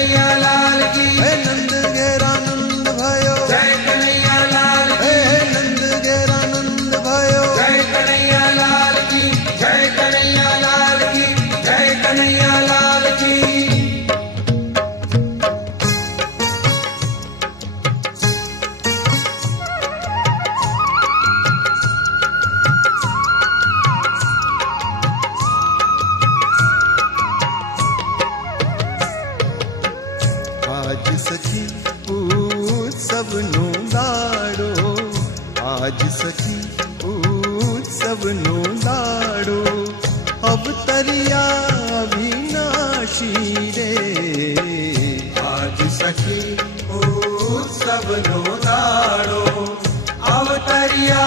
कन्हैया लाल की, हे नंद घेरा नंद भयो, जय कन्हैया लाल की, हे नंद घेरा नंद भयो, जय कन्हैया लाल की, जय कन्हैया लाल की, जय कन्हैया लाल की। आज सखी उत्सव नो दाड़ो, आज सखी उत्सव नो दाड़ो, अवतरिया अविनाशी रे। आज सखी उत्सव नो दाड़ो, अवतरिया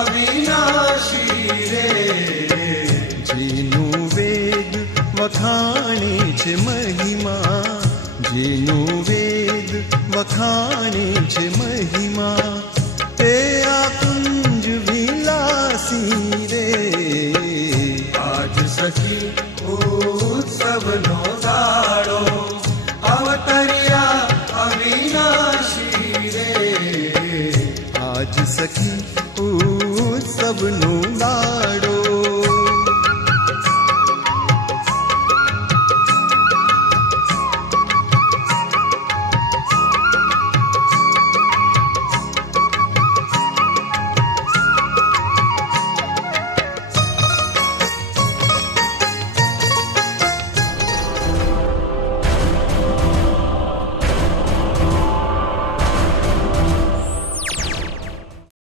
अविनाशी रे। जेनु वेद वखाणे छे महिमा, जेनु वेद वखाणे छे महिमा, ते आ कुंज विलासी रे। आज सखी उत्सव नो दाड़ो, अवतरिया अविनाशी रे। आज सखी उत्सव नो दाड़ो,